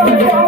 Thank you.